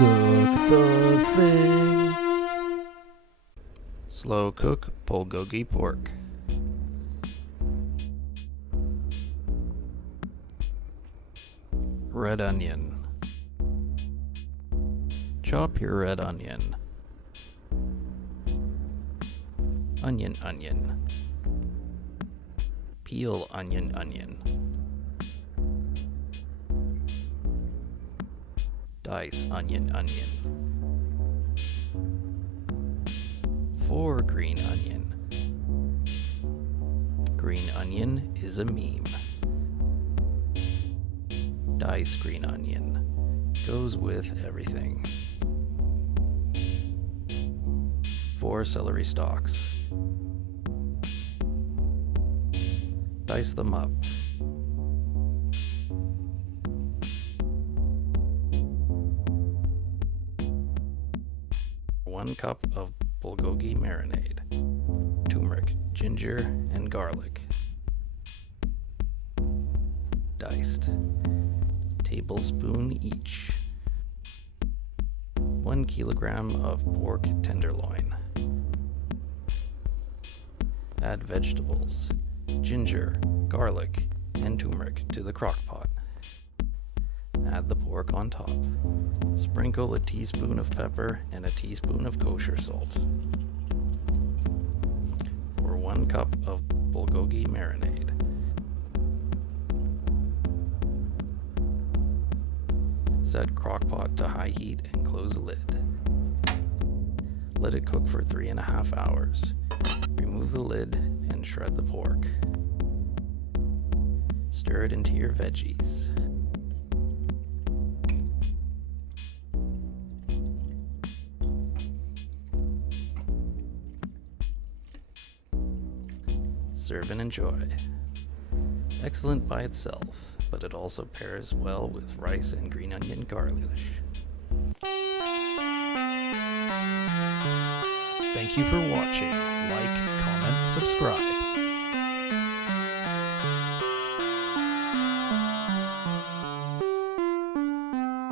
Cook the Thing. Slow cook Bulgogi pork. Red onion. Chop your red onion. Onion. Peel onion. Dice onion. 4 green onion. Green onion is a meme. Dice green onion. Goes with everything. 4 celery stalks. Dice them up. One cup of bulgogi marinade, turmeric, ginger, and garlic. Diced. Tablespoon each. 1 kilogram of pork tenderloin. Add vegetables, ginger, garlic, and turmeric to the crock pot. Add the pork on top. Sprinkle a teaspoon of pepper and a teaspoon of kosher salt. Pour 1 cup of bulgogi marinade. Set crock pot to high heat and close the lid. Let it cook for 3.5 hours. Remove the lid and shred the pork. Stir it into your veggies. Serve and enjoy. Excellent by itself, but it also pairs well with rice and green onion garnish. Thank you for watching. Like, comment, subscribe.